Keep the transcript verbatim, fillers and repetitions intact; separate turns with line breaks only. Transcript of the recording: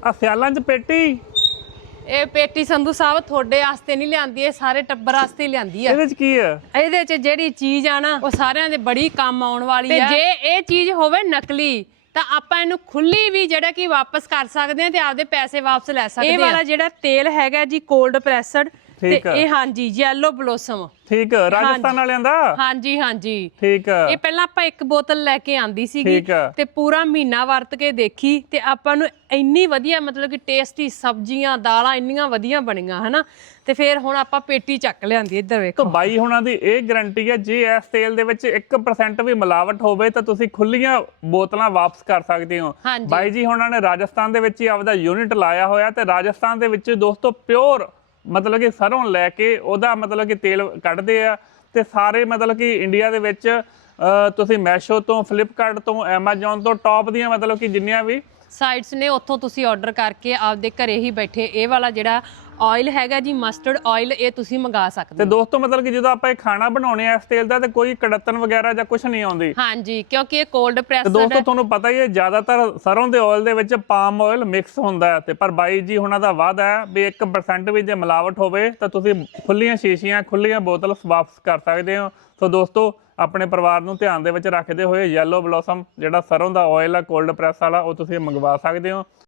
ਆ ਸਿਆਲਾਂ 'ਚ ਪੇਟੀ
ਇਹ ਪੇਟੀ ਸੰਧੂ ਸਾਹਿਬ ਤੁਹਾਡੇ ਵਾਸਤੇ ਨਹੀਂ ਲਿਆਂਦੀ, ਇਹ ਸਾਰੇ ਟੱਬਰ ਵਾਸਤੇ ਹੀ ਲਿਆਂਦੀ ਆ।
ਇਹਦੇ 'ਚ ਕੀ ਆ?
ਇਹਦੇ 'ਚ ਜਿਹੜੀ ਚੀਜ਼ ਆ ਨਾ ਉਹ ਸਾਰਿਆਂ ਦੇ ਬੜੀ ਕੰਮ ਆਉਣ ਵਾਲੀ ਆ। ਤੇ ਜੇ ਇਹ ਚੀਜ਼ ਹੋਵੇ ਨਕਲੀ ਤਾਂ ਆਪਾਂ ਇਹਨੂੰ ਖੁੱਲੀ ਵੀ ਜਿਹੜਾ ਕਿ ਵਾਪਸ ਕਰ ਸਕਦੇ ਆ ਤੇ ਆਪਦੇ ਪੈਸੇ ਵਾਪਸ ਲੈ ਸਕਦੇ ਆ। ਇਹ ਵਾਲਾ ਜਿਹੜਾ ਤੇਲ ਹੈਗਾ ਜੀ ਕੋਲਡ ਪ੍ਰੈਸਡ ਤੇ ਇਹ ਹਾਂਜੀ ਯੈਲੋ ਬਲੋਸਮ।
ਠੀਕ ਰਾਜਸਥਾਨ ਵਾਲਿਆਂ ਦਾ।
ਹਾਂਜੀ ਹਾਂਜੀ
ਠੀਕ
ਇਹ ਪਹਿਲਾਂ ਆਪਾਂ ਇੱਕ ਬੋਤਲ ਲੈ ਕੇ ਆਂਦੀ ਸੀਗੀ ਤੇ ਪੂਰਾ ਮਹੀਨਾ ਵਰਤ ਕੇ ਦੇਖੀ ਤੇ ਆਪਾਂ ਨੂੰ ਇੰਨੀ ਵਧੀਆ ਮਤਲਬ ਕਿ ਟੇਸਟੀ ਸਬਜ਼ੀਆਂ ਦਾਲਾਂ ਇੰਨੀਆਂ ਵਧੀਆ ਬਣੀਆਂ ਹਨਾ। ਤੇ ਫਿਰ ਹੁਣ ਆਪਾਂ ਪੇਟੀ ਚੱਕ ਲਿਆਂਦੀ। ਇੱਧਰ ਵੇਖੋ
ਤਾਂ ਬਾਈ ਹੁਣਾਂ ਦੀ ਇਹ ਗਾਰੰਟੀ ਹੈ ਜੇ ਇਸ ਤੇਲ ਦੇ ਵਿੱਚ ਇੱਕ ਪਰਸੈਂਟ ਵੀ ਮਿਲਾਵਟ ਹੋਵੇ ਤਾਂ ਤੁਸੀਂ ਖੁੱਲੀਆਂ ਬੋਤਲਾਂ ਵਾਪਸ ਕਰ ਸਕਦੇ ਹੋ। ਬਾਈ ਜੀ ਹੁਣਾਂ ਨੇ ਰਾਜਸਥਾਨ ਦੇ ਵਿੱਚ ਹੀ ਆਪਦਾ ਯੂਨਿਟ ਲਾਇਆ ਹੋਇਆ ਤੇ ਰਾਜਸਥਾਨ ਦੇ ਵਿੱਚ ਦੋਸਤੋ ਪਿਓਰ ਮਤਲਬ ਕਿ ਸਰੋਂ ਲੈ ਕੇ ਉਹਦਾ ਮਤਲਬ ਕਿ ਤੇਲ ਕੱਢਦੇ ਆ ਤੇ ਸਾਰੇ ਮਤਲਬ ਕਿ ਇੰਡੀਆ ਦੇ ਵਿੱਚ ਤੁਸੀਂ ਮੈਸ਼ੋ ਤੋਂ ਫਲਿੱਪਕਾਰਟ ਤੋਂ ਐਮਾਜ਼ੋਨ ਤੋਂ ਟੌਪ ਦੀਆਂ ਮਤਲਬ ਕਿ ਜਿੰਨੀਆਂ ਵੀ
ਸਾਈਟਸ ਨੇ ਉੱਥੋਂ ਤੁਸੀਂ ਆਰਡਰ ਕਰਕੇ ਆਪਦੇ ਘਰੇ ਹੀ ਬੈਠੇ ਇਹ ਵਾਲਾ ਜਿਹੜਾ ਆਇਲ ਹੈਗਾ ਜੀ ਮਸਟਰਡ ਆਇਲ ਇਹ ਤੁਸੀਂ ਮੰਗਾ ਸਕਦੇ ਹੋ।
ਤੇ ਦੋਸਤੋ ਮਤਲਬ ਕਿ ਜਦੋਂ ਆਪਾਂ ਇਹ ਖਾਣਾ ਬਣਾਉਣੇ ਆ ਇਸ ਤੇਲ ਦਾ ਤੇ ਕੋਈ ਕੜਤਨ ਵਗੈਰਾ ਜਾਂ ਕੁਝ ਨਹੀਂ ਆਉਂਦੀ।
ਹਾਂਜੀ ਕਿਉਂਕਿ ਇਹ ਕੋਲਡ ਪ੍ਰੈਸਡ
ਤੇ ਦੋਸਤੋ ਤੁਹਾਨੂੰ ਪਤਾ ਹੀ ਹੈ ਜ਼ਿਆਦਾਤਰ ਸਰੋਂ ਦੇ ਆਇਲ ਦੇ ਵਿੱਚ ਪਾਮ ਆਇਲ ਮਿਕਸ ਹੁੰਦਾ ਹੈ ਤੇ ਪਰ ਬਾਈ ਜੀ ਹੁਣਾਂ ਦਾ ਵਾਅਦਾ ਹੈ ਵੀ ਇੱਕ ਪਰਸੈਂਟ ਵੀ ਜੇ ਮਿਲਾਵਟ ਹੋਵੇ ਤਾਂ ਤੁਸੀਂ ਖੁੱਲੀਆਂ ਸ਼ੀਸ਼ੀਆਂ ਖੁੱਲੀਆਂ ਬੋਤਲ ਵਾਪਸ ਕਰ ਸਕਦੇ ਹੋ। ਸੋ ਦੋਸਤੋ ਆਪਣੇ ਪਰਿਵਾਰ ਨੂੰ ਧਿਆਨ ਦੇ ਵਿੱਚ ਰੱਖਦੇ ਹੋਏ ਯੈਲੋ ਬਲੋਸਮ ਜਿਹੜਾ ਸਰੋਂ ਦਾ ਆਇਲ ਹੈ ਕੋਲਡ ਪ੍ਰੈਸ ਵਾਲਾ ਉਹ ਤੁਸੀਂ ਮੰਗਵਾ ਸਕਦੇ ਹੋ।